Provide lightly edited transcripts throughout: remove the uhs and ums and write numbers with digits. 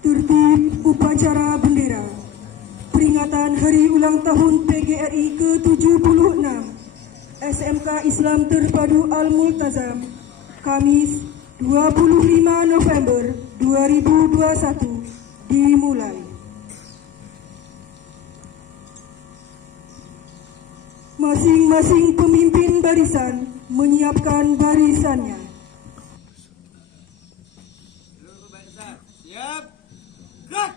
Tertib upacara bendera. Peringatan Hari Ulang Tahun PGRI ke-76 SMK Islam Terpadu Al-Multazam, Kamis 25 November 2021 dimulai. Masing-masing pemimpin barisan menyiapkan barisannya. Seluruh barisan siap, gerak.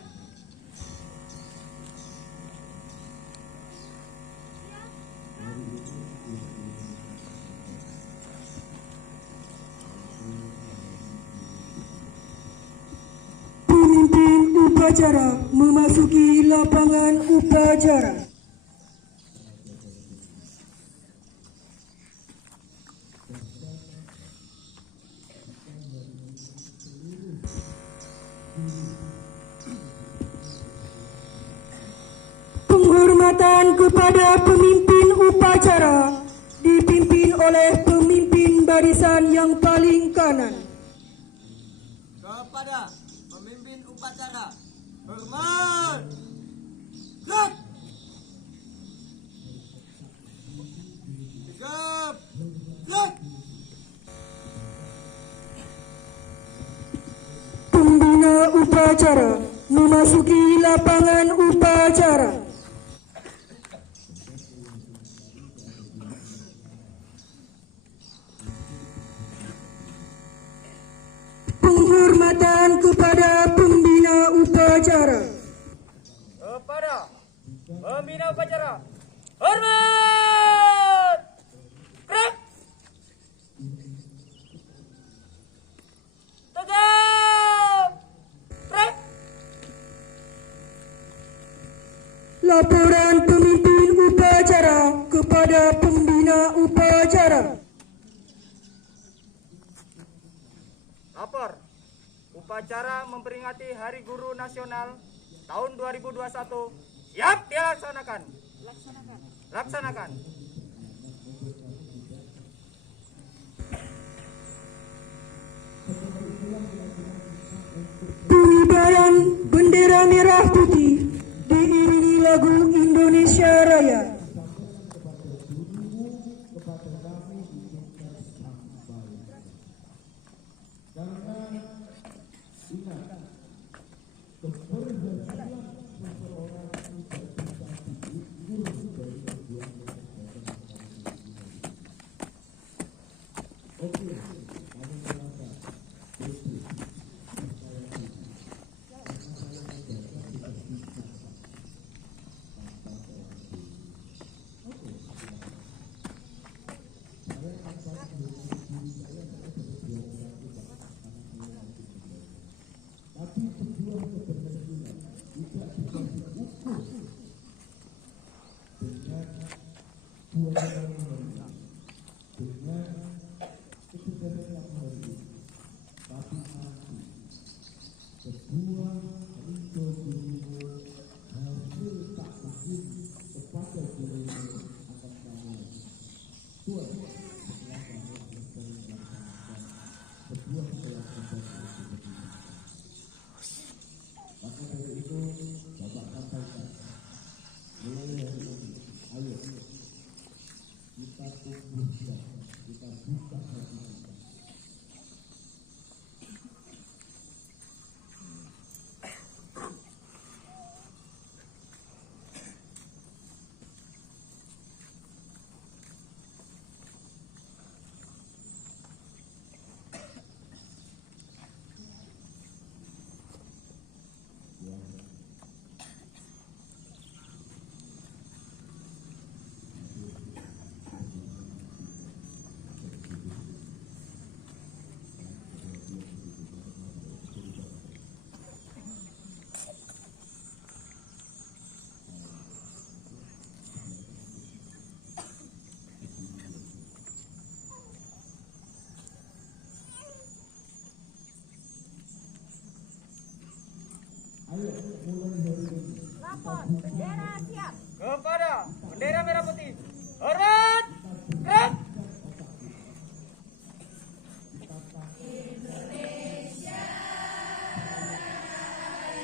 Pemimpin upacara memasuki lapangan upacara. Penghormatan kepada pemimpin upacara dipimpin oleh pemimpin barisan yang paling kanan. Kepada pemimpin upacara, hormat, gerak. Tegap, gerak. Pembina upacara memasuki lapangan upacara. Penghormatan kepada pembina upacara. Kepada pembina upacara, hormat, gerak, tegap, gerak. Laporan pemimpin upacara kepada pembina upacara. Lapor, upacara memperingati Hari Guru Nasional tahun 2021 siap dilaksanakan. Laksanakan. Pengibaran bendera merah putih diiringi lagu Indonesia Raya. Lapor, bendera siap. Kepada bendera merah putih, hormat, gerak. Indonesia Raya.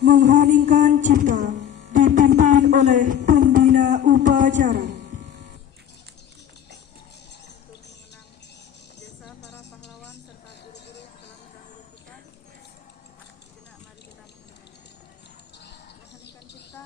Mengheningkan cipta dipimpin oleh pembina upacara. Jasa para pahlawan serta guru-guru yang telah mendahului kita. Sejenak mari kita mengheningkan cipta.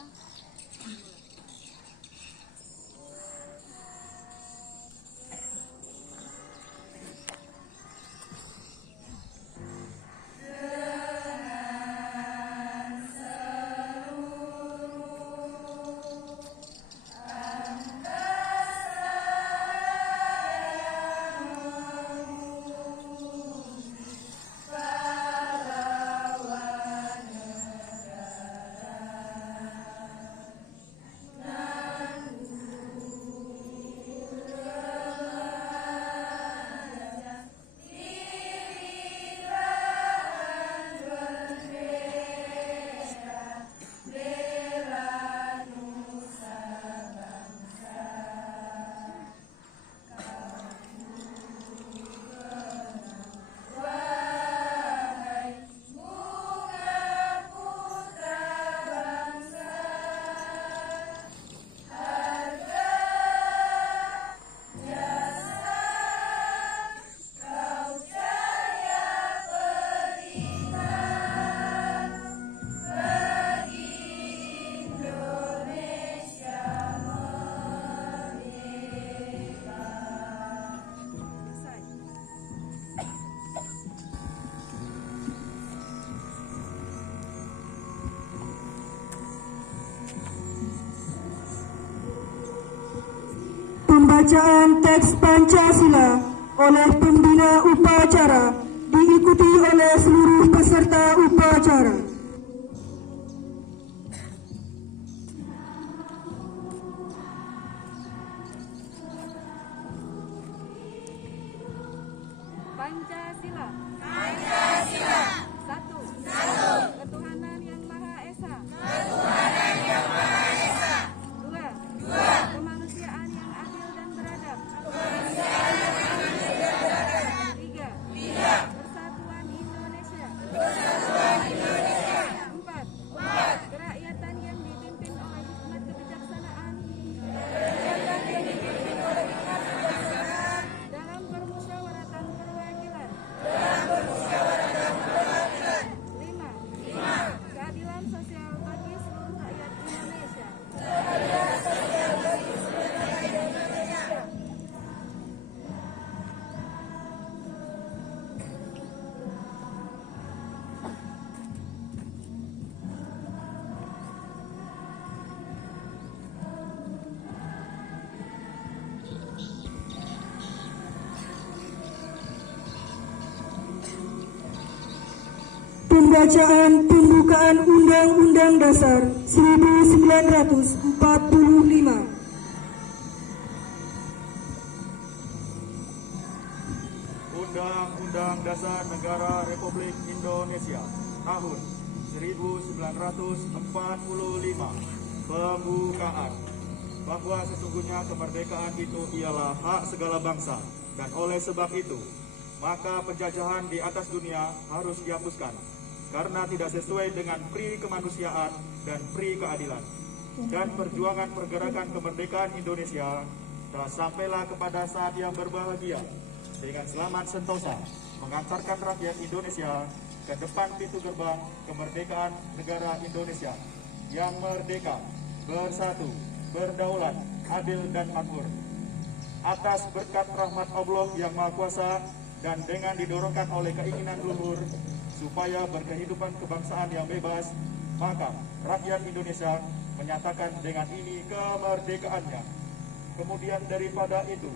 Pembacaan teks Pancasila oleh pembina upacara diikuti oleh seluruh peserta upacara. Pancasila. Satu. Ketuhanan yang Maha Esa. Dua. Kemanusiaan yang adil dan beradab. Tiga. Persatuan Indonesia. Empat. Kerakyatan yang dipimpin oleh hikmat kebijaksanaan. Dalam permusyawaratan perwakilan. 5. Keadilan sosial bagi seluruh rakyat Indonesia. Pembacaan pembukaan Undang-Undang Dasar 1945. Undang-Undang Dasar Negara Republik Indonesia tahun 1945. Pembukaan. Bahwa sesungguhnya kemerdekaan itu ialah hak segala bangsa, dan oleh sebab itu maka penjajahan di atas dunia harus dihapuskan karena tidak sesuai dengan pri kemanusiaan dan pri keadilan. Dan perjuangan pergerakan kemerdekaan Indonesia telah sampailah kepada saat yang berbahagia dengan selamat sentosa mengantarkan rakyat Indonesia ke depan pintu gerbang kemerdekaan negara Indonesia yang merdeka, bersatu, berdaulat, adil dan makmur. Atas berkat rahmat Allah yang Maha Kuasa dan dengan didorongkan oleh keinginan luhur supaya berkehidupan kebangsaan yang bebas, maka rakyat Indonesia menyatakan dengan ini kemerdekaannya. Kemudian daripada itu,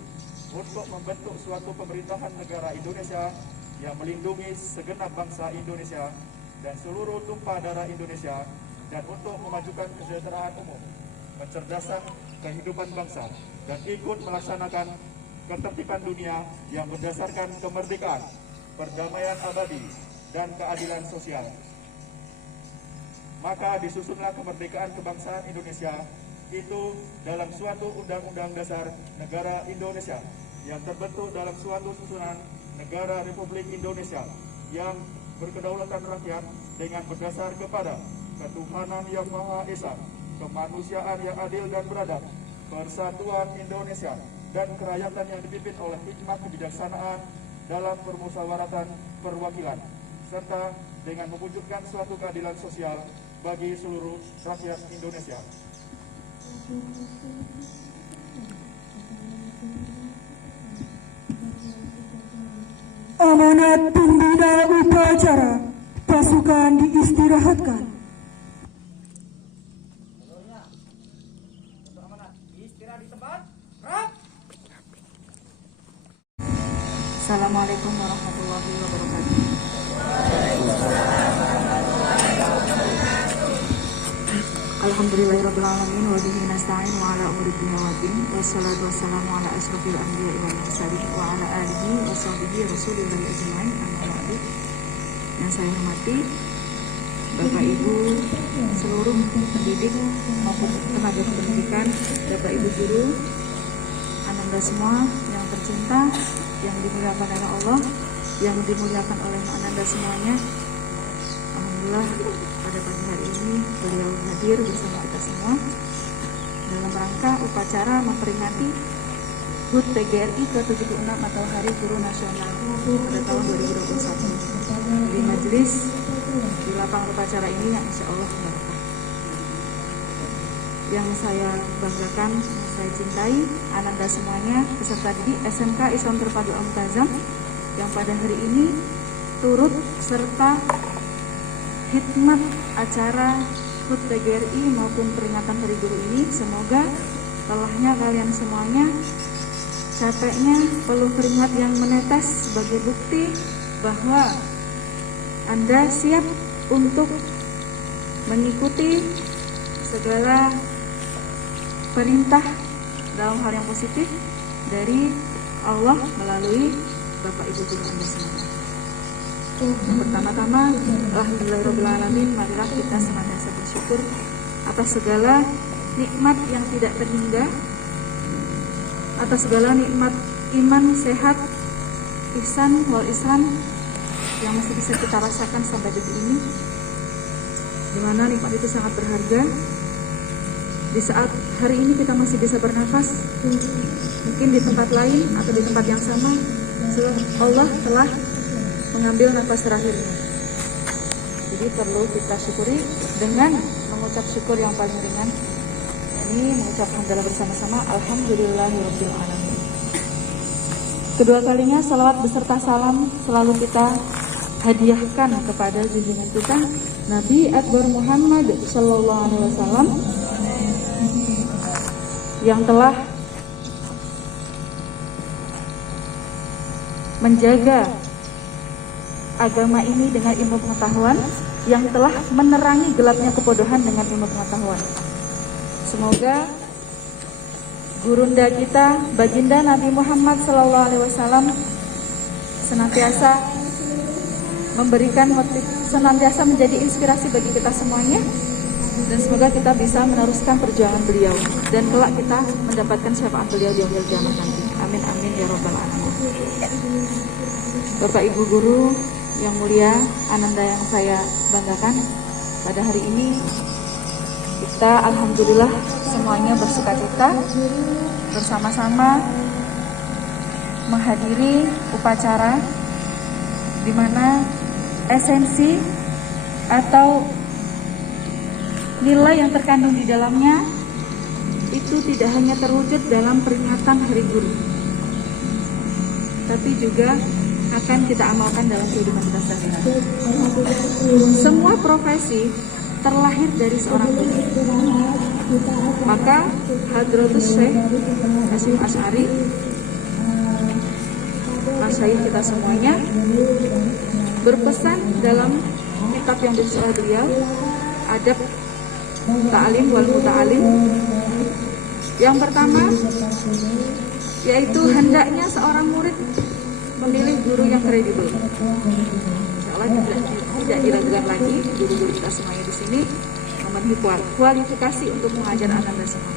untuk membentuk suatu pemerintahan negara Indonesia yang melindungi segenap bangsa Indonesia dan seluruh tumpah darah Indonesia, dan untuk memajukan kesejahteraan umum, mencerdaskan kehidupan bangsa, dan ikut melaksanakan ketertiban dunia yang berdasarkan kemerdekaan, perdamaian abadi, dan keadilan sosial. Maka disusunlah kemerdekaan kebangsaan Indonesia itu dalam suatu Undang-Undang Dasar Negara Indonesia yang terbentuk dalam suatu susunan Negara Republik Indonesia yang berkedaulatan rakyat dengan berdasar kepada ketuhanan yang Maha Esa, kemanusiaan yang adil dan beradab, persatuan Indonesia, dan kerakyatan yang dipimpin oleh hikmat kebijaksanaan dalam permusyawaratan perwakilan, serta dengan mewujudkan suatu keadilan sosial bagi seluruh rakyat Indonesia. Amanat pembina upacara, pasukan diistirahatkan. Untuk amanat, istirahat di tempat. Gerak. Assalamualaikum warahmatullahi wabarakatuh. Alhamdulillahirrabbilalamin wa bihi nasta'in wa ala umuri dunya waddin wassalatu wassalamu ala asyrafil anbiya'i wal mursalin wa ala alihi wa sahbihi rasulillahi ajma'in amma ba'du. Yang saya hormati Bapak Ibu seluruh pendidik maupun tenaga pendidikan, Bapak Ibu guru, Ananda semua yang tercinta, yang dimuliakan oleh Allah, yang dimuliakan oleh Ananda semuanya. Alhamdulillah pada pagi hari ini beliau hadir bersama kita semua dalam rangka upacara memperingati HUT PGRI ke-76 atau Hari Guru Nasional pada tahun 2021 di majelis di lapangan upacara ini yang insya Allah barokah. Yang saya banggakan, yang saya cintai, Ananda semuanya, peserta didik SMK Islam Terpadu Al-Multazam yang pada hari ini turut serta hikmat acara HUT PGRI maupun peringatan Hari Guru ini. Semoga telahnya kalian semuanya, capeknya peluh keringat yang menetes sebagai bukti bahwa Anda siap untuk mengikuti segala perintah dalam hal yang positif dari Allah melalui Bapak Ibu guru Anda semua. Pertama-tama, alhamdulillahirrahmanirrahim, marilah kita senantiasa bersyukur atas segala nikmat yang tidak terhingga, atas segala nikmat iman, sehat, ihsan, wal ihsan yang masih bisa kita rasakan sampai detik ini, di mana nikmat itu sangat berharga. Di saat hari ini kita masih bisa bernafas, mungkin di tempat lain atau di tempat yang sama, Allah telah mengambil nafas terakhirnya. Jadi perlu kita syukuri dengan mengucap syukur yang paling ringan. Ini mengucap hamdalah bersama-sama, alhamdulillahirabbil alamin. Kedua kalinya salawat beserta salam selalu kita hadiahkan kepada junjungan kita Nabi Akbar Muhammad sallallahu alaihi wasallam yang telah menjaga agama ini dengan ilmu pengetahuan, yang telah menerangi gelapnya kebodohan dengan ilmu pengetahuan. Semoga gurunda kita, baginda Nabi Muhammad SAW senantiasa memberikan motif, senantiasa menjadi inspirasi bagi kita semuanya, dan semoga kita bisa meneruskan perjuangan beliau dan kelak kita mendapatkan syafaat beliau di yaumil kiamah nanti. Amin amin ya rabbal alamin. Bapak Ibu guru yang mulia, Ananda yang saya banggakan, pada hari ini kita alhamdulillah semuanya bersukacita bersama-sama menghadiri upacara di mana esensi atau nilai yang terkandung di dalamnya itu tidak hanya terwujud dalam peringatan Hari Guru, tapi juga akan kita amalkan dalam kehidupan kita sehari-hari. Semua profesi terlahir dari seorang guru. Maka Hadratus Syekh Hasyim Asy'ari, masyayikh kita semuanya, berpesan dalam kitab yang ditulis oleh beliau, Adab Ta'lim wal Muta'alim. Yang pertama yaitu hendaknya seorang murid memilih guru yang kredibel. Insya Allah tidak diragukan lagi guru-guru kita semuanya di sini memenuhi kualifikasi untuk mengajar Anda semua.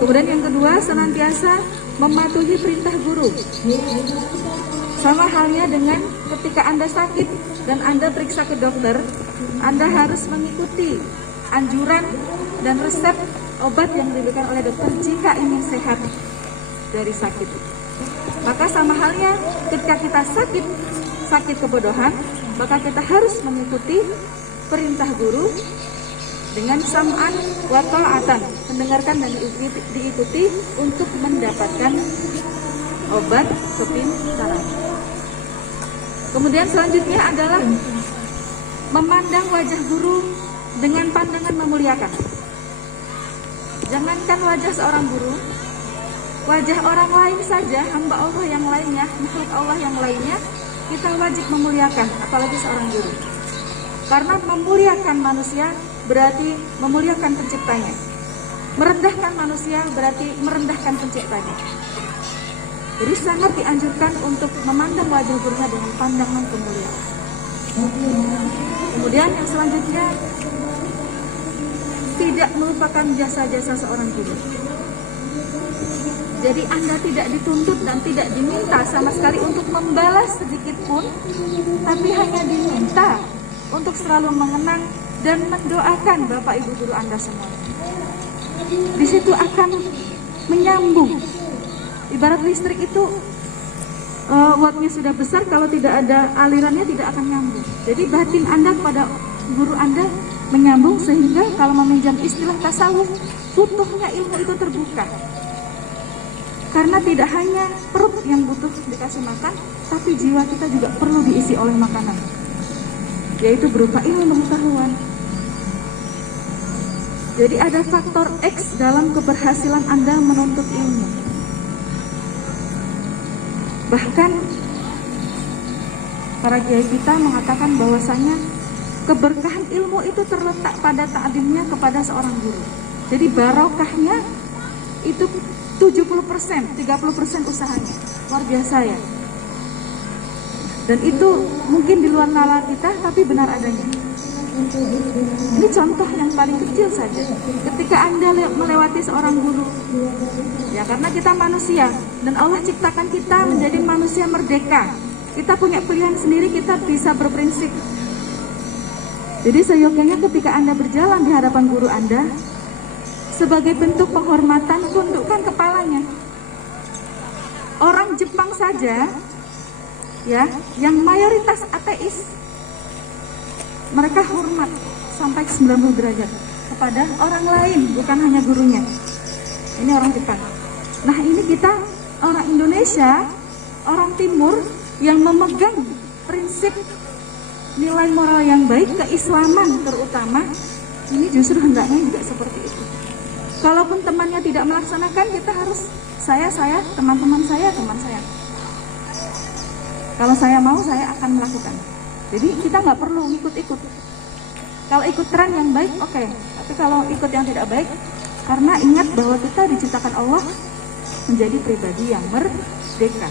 Kemudian yang kedua, senantiasa mematuhi perintah guru. Sama halnya dengan ketika Anda sakit dan Anda periksa ke dokter, Anda harus mengikuti anjuran dan resep obat yang diberikan oleh dokter jika ingin sehat dari sakit. Maka sama halnya ketika kita sakit kebodohan, maka kita harus mengikuti perintah guru dengan sam'an wa ta'atan, mendengarkan dan diikuti untuk mendapatkan obat kepintaran. Kemudian selanjutnya adalah memandang wajah guru dengan pandangan memuliakan. Jangankan wajah seorang guru, wajah orang lain saja, hamba Allah yang lainnya, makhluk Allah yang lainnya, kita wajib memuliakan, apalagi seorang guru. Karena memuliakan manusia berarti memuliakan penciptanya. Merendahkan manusia berarti merendahkan penciptanya. Jadi sangat dianjurkan untuk memandang wajah gurunya dengan pandangan kemuliaan. Kemudian yang selanjutnya, tidak melupakan jasa-jasa seorang guru. Jadi Anda tidak dituntut dan tidak diminta sama sekali untuk membalas sedikit pun, tapi hanya diminta untuk selalu mengenang dan mendoakan Bapak Ibu guru Anda semua. Di situ akan menyambung. Ibarat listrik itu wattnya sudah besar, kalau tidak ada alirannya tidak akan nyambung. Jadi batin Anda kepada guru Anda menyambung, sehingga kalau meminjam istilah tasawuf, futuhnya ilmu itu terbuka. Karena tidak hanya perut yang butuh dikasih makan, tapi jiwa kita juga perlu diisi oleh makanan, yaitu berupa ilmu pengetahuan. Jadi ada faktor X dalam keberhasilan Anda menuntut ilmu. Bahkan para kiai kita mengatakan bahwasanya keberkahan ilmu itu terletak pada ta'limnya kepada seorang guru. Jadi barokahnya itu 70%, 30% usahanya. Luar biasa ya. Dan itu mungkin di luar nalar kita, tapi benar adanya. Ini contoh yang paling kecil saja. Ketika Anda melewati seorang guru, ya karena kita manusia dan Allah ciptakan kita menjadi manusia merdeka. Kita punya pilihan sendiri, kita bisa berprinsip. Jadi seyogyanya ketika Anda berjalan di hadapan guru Anda, sebagai bentuk penghormatan, tundukkan kepalanya. Orang Jepang saja, ya, yang mayoritas ateis, mereka hormat sampai 90 derajat kepada orang lain, bukan hanya gurunya. Ini orang Jepang. Nah ini kita orang Indonesia, orang Timur yang memegang prinsip nilai moral yang baik, keislaman terutama, ini justru hendaknya juga seperti itu. Kalaupun temannya tidak melaksanakan, kita harus saya, teman saya. Kalau saya mau, saya akan melakukan. Jadi kita nggak perlu ikut-ikut. Kalau ikut tren yang baik, oke. Tapi kalau ikut yang tidak baik, karena ingat bahwa kita diciptakan Allah menjadi pribadi yang merdeka.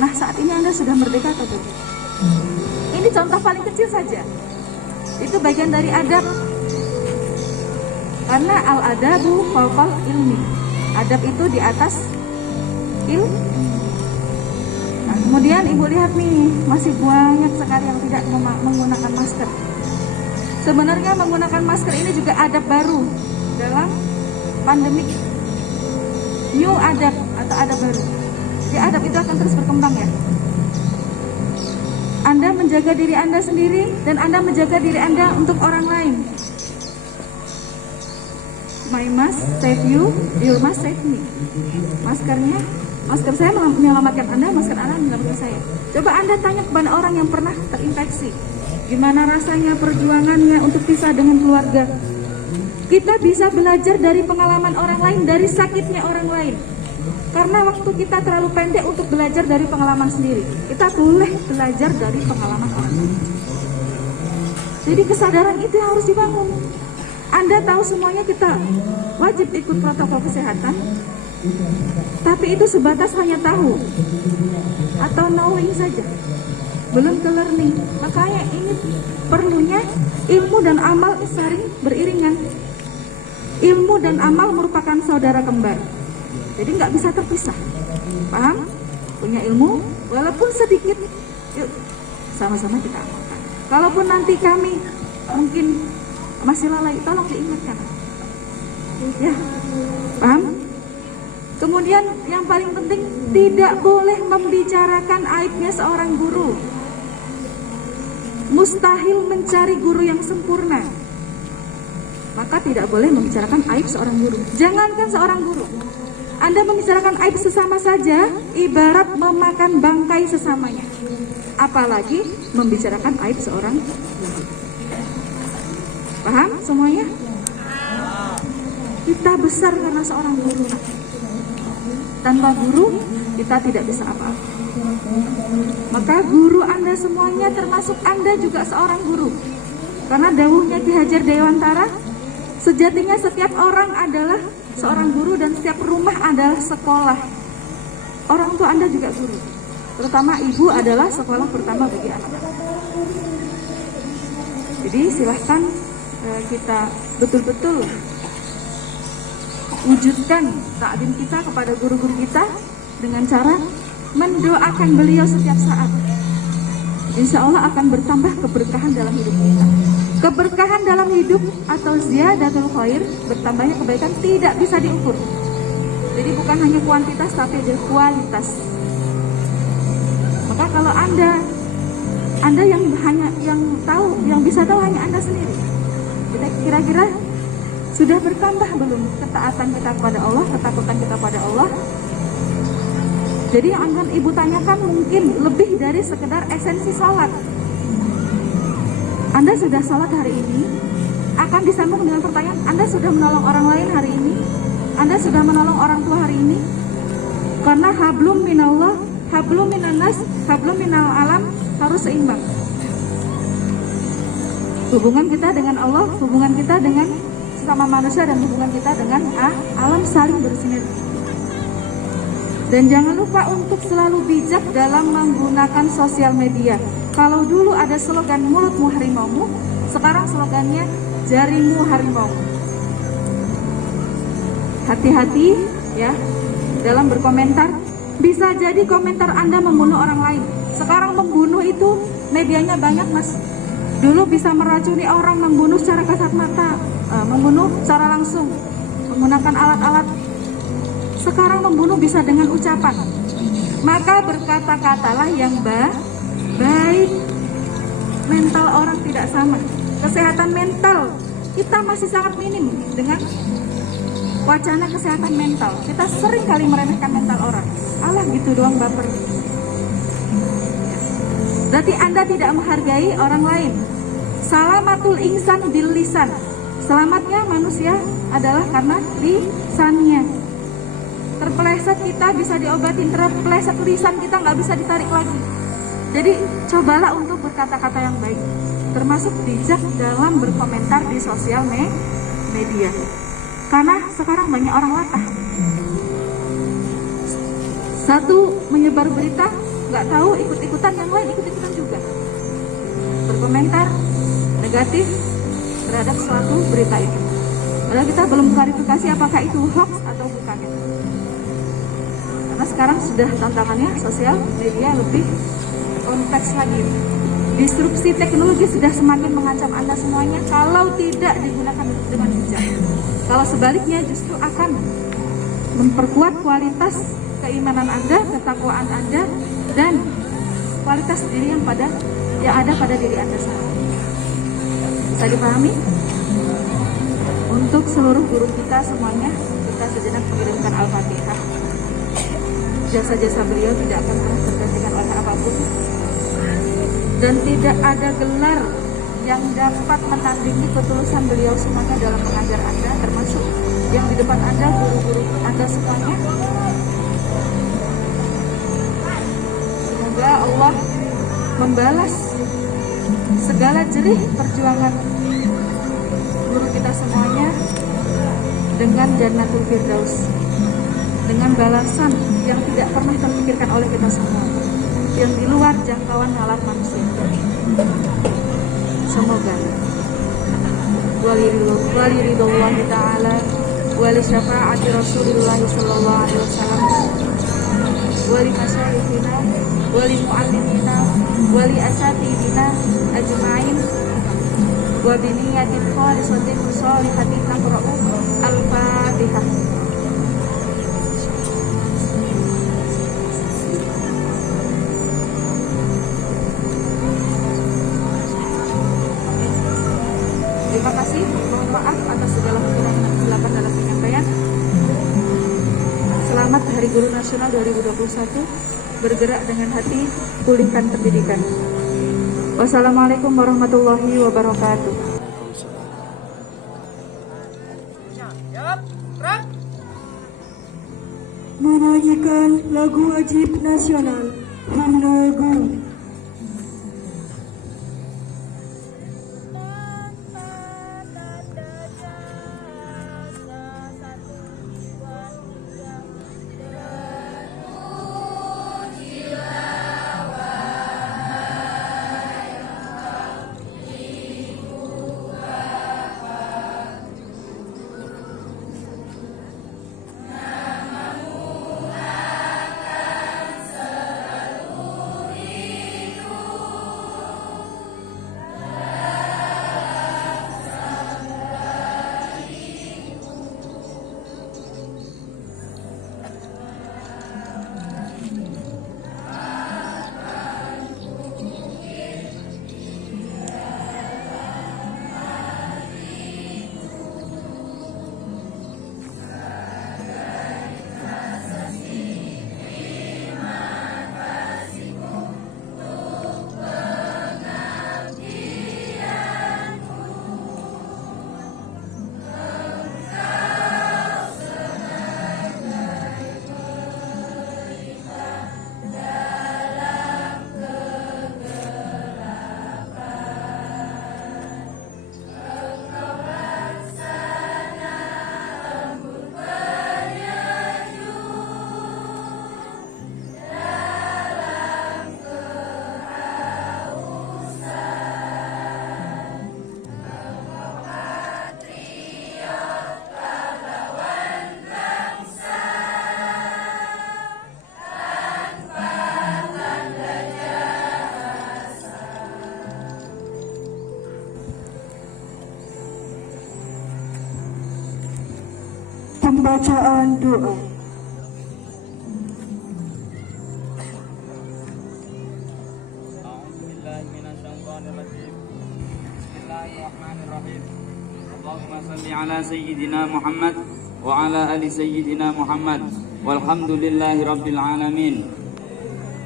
Nah saat ini Anda sudah merdeka atau belum? Ini contoh paling kecil saja. Itu bagian dari adab. Karena al-adabu fawqal ilmi. Adab itu di atas ilmu. Nah, kemudian ibu lihat nih, masih banyak sekali yang tidak menggunakan masker. Sebenarnya menggunakan masker ini juga adab baru dalam pandemik. New adab atau adab baru. Jadi adab itu akan terus berkembang ya. Anda menjaga diri Anda sendiri dan Anda menjaga diri Anda untuk orang lain. My mask save you, your mask save me. Masker saya menyelamatkan Anda, masker Anda menyelamatkan saya. Coba Anda tanya kepada orang yang pernah terinfeksi, gimana rasanya perjuangannya untuk pisah dengan keluarga. Kita bisa belajar dari pengalaman orang lain, dari sakitnya orang lain. Karena waktu kita terlalu pendek untuk belajar dari pengalaman sendiri. Kita boleh belajar dari pengalaman orang lain. Jadi kesadaran itu yang harus dibangun. Anda tahu semuanya kita wajib ikut protokol kesehatan, tapi itu sebatas hanya tahu atau knowing saja. belum ke learning. Makanya ini perlunya ilmu dan amal saling beriringan. Ilmu dan amal merupakan saudara kembar, jadi nggak bisa terpisah. Paham? Punya ilmu walaupun sedikit, yuk sama-sama kita amalkan. Kalaupun nanti kami mungkin masih lalai, tolong diingatkan ya. Paham? Kemudian yang paling penting, tidak boleh membicarakan aibnya seorang guru. Mustahil mencari guru yang sempurna, maka tidak boleh membicarakan aib seorang guru. Jangankan seorang guru, Anda membicarakan aib sesama saja ibarat memakan bangkai sesamanya, apalagi membicarakan aib seorang guru. Paham semuanya? Kita besar karena seorang guru. Tanpa guru kita tidak bisa apa-apa. Maka guru Anda semuanya, termasuk Anda juga seorang guru. Karena dawuhnya Ki Hajar Dewantara, sejatinya setiap orang adalah seorang guru dan setiap rumah adalah sekolah. Orang tua Anda juga guru. Terutama ibu adalah sekolah pertama bagi anak-anak. Jadi silahkan kita betul-betul wujudkan takdim kita kepada guru-guru kita dengan cara mendoakan beliau setiap saat. Insya Allah akan bertambah keberkahan dalam hidup kita. Keberkahan dalam hidup atau ziyadatul khair, bertambahnya kebaikan tidak bisa diukur. Jadi bukan hanya kuantitas tapi juga kualitas. Maka kalau Anda yang tahu, yang bisa tahu hanya Anda sendiri. Kira-kira sudah bertambah belum ketaatan kita kepada Allah, ketakutan kita pada Allah? Jadi yang akan ibu tanyakan mungkin lebih dari sekedar esensi sholat. Anda sudah sholat hari ini, akan disambung dengan pertanyaan, Anda sudah menolong orang lain hari ini? Anda sudah menolong orang tua hari ini? Karena hablum minallah, hablum minannas, hablum minal alam harus seimbang. Hubungan kita dengan Allah, hubungan kita dengan sama manusia, dan hubungan kita dengan alam saling bersinergi. Dan jangan lupa untuk selalu bijak dalam menggunakan sosial media. Kalau dulu ada slogan mulutmu harimaumu, sekarang slogannya jarimu harimau. Hati-hati ya dalam berkomentar. Bisa jadi komentar Anda membunuh orang lain. Sekarang membunuh itu medianya banyak, Mas. Dulu bisa meracuni orang, membunuh secara kasat mata, membunuh secara langsung menggunakan alat-alat. Sekarang membunuh bisa dengan ucapan. Maka berkata-katalah yang baik. Mental orang tidak sama. Kesehatan mental kita masih sangat minim dengan wacana kesehatan mental. Kita sering kali meremehkan mental orang. Alah gitu doang baper. Berarti Anda tidak menghargai orang lain. Salamatul insan bil lisan. Selamatnya manusia adalah karena lisannya. Terpeleset kita bisa diobatin, terpeleset lisan kita nggak bisa ditarik lagi. Jadi cobalah untuk berkata-kata yang baik, termasuk bijak dalam berkomentar di sosial media. Karena sekarang banyak orang latah. Satu menyebar berita, nggak tahu ikut-ikutan, yang lain ikut-ikutan juga. Berkomentar negatif terhadap suatu berita itu. Padahal kita belum klarifikasi apakah itu hoax atau bukan itu. Karena sekarang sudah tantangannya sosial media lebih kompleks lagi. Disrupsi teknologi sudah semakin mengancam Anda semuanya kalau tidak digunakan dengan bijak. Kalau sebaliknya justru akan memperkuat kualitas keimanan Anda, ketakwaan Anda, dan kualitas diri yang ada pada diri Anda sendiri. Bisa dipahami? Untuk seluruh guru kita semuanya, kita sejenak mengirimkan Al-Fatihah. Jasa-jasa beliau tidak akan pernah tergantikan oleh apapun, dan tidak ada gelar yang dapat menandingi ketulusan beliau semuanya dalam mengajar Anda, termasuk yang di depan Anda, guru-guru Anda semuanya. Semoga Allah membalas segala jerih perjuangan guru kita semuanya dengan Jannatul Firdaus, dengan balasan yang tidak pernah terpikirkan oleh kita semua. yang di luar jangkauan nalar manusia. Semoga wali ridwallahi ta'ala wali syafaati Rasulullah sallallahu alaihi wasallam wali masyayikhina wali muallimina wali asatidina ajma'in wa biniyatin khalisatin shalihatin naqra'u al-Fatihah. Terima kasih, mohon maaf atas segala kekurangan dan kesilapan dalam penyampaian. Selamat Hari Guru Nasional 2021. Bergerak dengan hati, pulihkan pendidikan. Wassalamualaikum warahmatullahi wabarakatuh. Siap, gerak. Menyanyikan lagu wajib nasional Himne Guru. Pembacaan doa. Bismillahirrahmanirrahim. Allahumma salli ala sayyidina Muhammad wa ala ali sayyidina Muhammad walhamdulillahi rabbil alamin.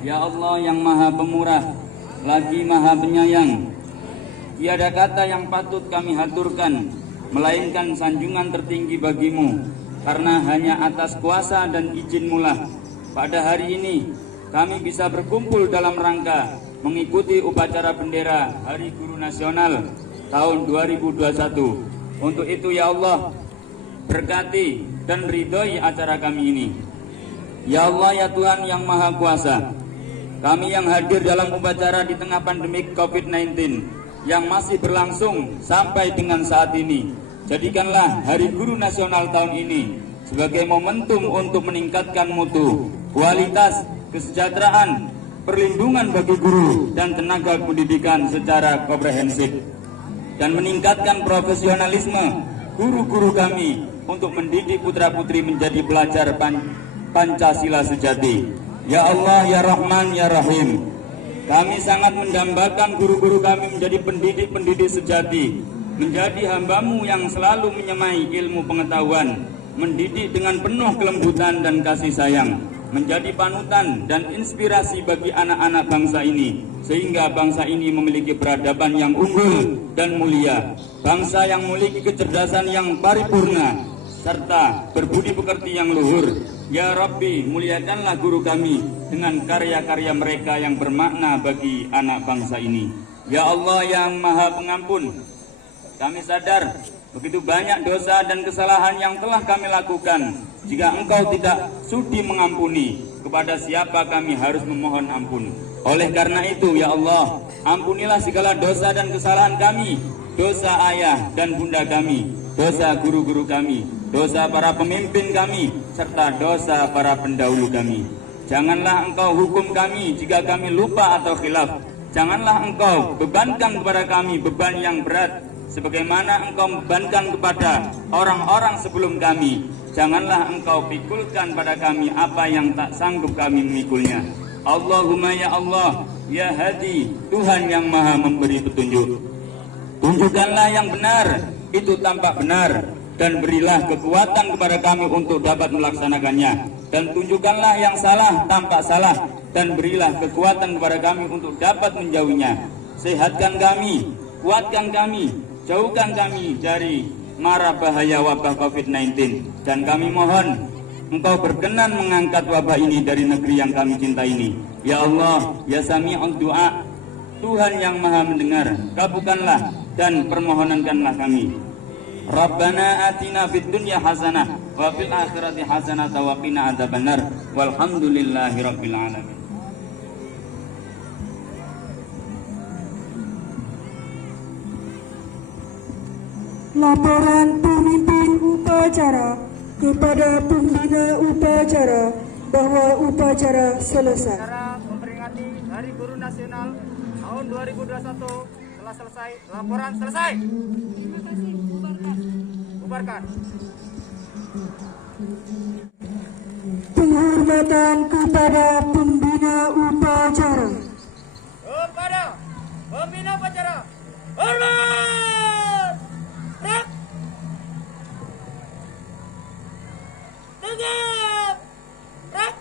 Ya Allah yang maha pemurah lagi maha penyayang, tiada kata yang patut kami haturkan melainkan sanjungan tertinggi bagimu, karena hanya atas kuasa dan izin-Mu lah pada hari ini kami bisa berkumpul dalam rangka mengikuti upacara bendera Hari Guru Nasional tahun 2021. Untuk itu ya Allah, berkati dan ridhoi acara kami ini. Ya Allah ya Tuhan yang Maha Kuasa, kami yang hadir dalam upacara di tengah pandemik COVID-19 yang masih berlangsung sampai dengan saat ini, jadikanlah Hari Guru Nasional tahun ini sebagai momentum untuk meningkatkan mutu, kualitas, kesejahteraan, perlindungan bagi guru dan tenaga pendidikan secara komprehensif, dan meningkatkan profesionalisme guru-guru kami untuk mendidik putra-putri menjadi pelajar Pancasila sejati. Ya Allah, ya Rahman, ya Rahim, kami sangat mendambakan guru-guru kami menjadi pendidik-pendidik sejati, menjadi hamba-Mu yang selalu menyemai ilmu pengetahuan, mendidik dengan penuh kelembutan dan kasih sayang, menjadi panutan dan inspirasi bagi anak-anak bangsa ini, sehingga bangsa ini memiliki peradaban yang unggul dan mulia, bangsa yang memiliki kecerdasan yang paripurna, serta berbudi pekerti yang luhur. Ya Rabbi, muliakanlah guru kami dengan karya-karya mereka yang bermakna bagi anak bangsa ini. Ya Allah yang Maha Pengampun, kami sadar begitu banyak dosa dan kesalahan yang telah kami lakukan. Jika Engkau tidak sudi mengampuni, kepada siapa kami harus memohon ampun. Oleh karena itu, ya Allah, ampunilah segala dosa dan kesalahan kami, dosa ayah dan bunda kami, dosa guru-guru kami, dosa para pemimpin kami, serta dosa para pendahulu kami. Janganlah Engkau hukum kami jika kami lupa atau khilaf. Janganlah Engkau bebankan kepada kami beban yang berat, sebagaimana Engkau bebankan kepada orang-orang sebelum kami. Janganlah Engkau pikulkan pada kami apa yang tak sanggup kami memikulnya. Allahumma ya Allah, ya Hadi, Tuhan yang maha memberi petunjuk. Tunjukkanlah yang benar, itu tampak benar, dan berilah kekuatan kepada kami untuk dapat melaksanakannya. Dan tunjukkanlah yang salah tampak salah, dan berilah kekuatan kepada kami untuk dapat menjauhinya. Sehatkan kami, kuatkan kami, jauhkan kami dari mara bahaya wabah COVID-19. Dan kami mohon Engkau berkenan mengangkat wabah ini dari negeri yang kami cinta ini. Ya Allah, ya Sami'ud Du'a, Tuhan yang maha mendengar, kabulkanlah dan permohonankanlah kami. Rabbana atina fid dunya hasanah wa fil akhirati hasanah wa qina adzabannar. Walhamdulillahirabbil alamin. Laporan pemimpin upacara kepada pembina upacara bahwa upacara selesai. Acara memperingati Hari Guru Nasional tahun 2021 telah selesai. Laporan selesai. Terima kasih. Bubarkan. Penghormatan kepada pembina upacara. Kepada pembina upacara, hormat. Rak. Tegap. Rak.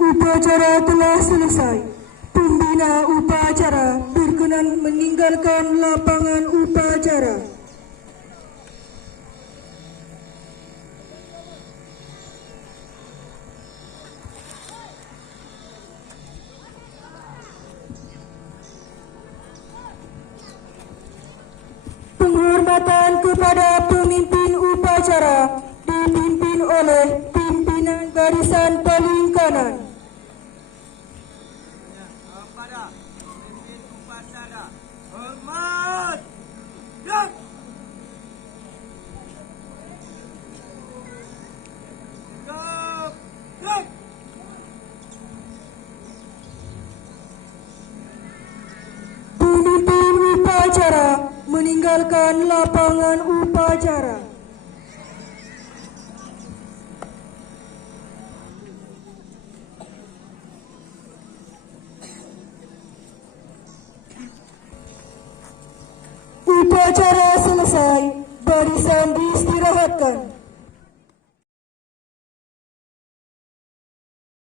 Upacara telah selesai. Pembina upacara berkenan meninggalkan lapangan upacara. Penghormatan kepada pemimpin upacara dipimpin oleh pimpinan garisan paling kanan. Kepada pemimpin upacara, hormat. Gerak. Gerak. Pemimpin upacara meninggalkan lapangan upacara. Upacara selesai, barisan diistirahatkan.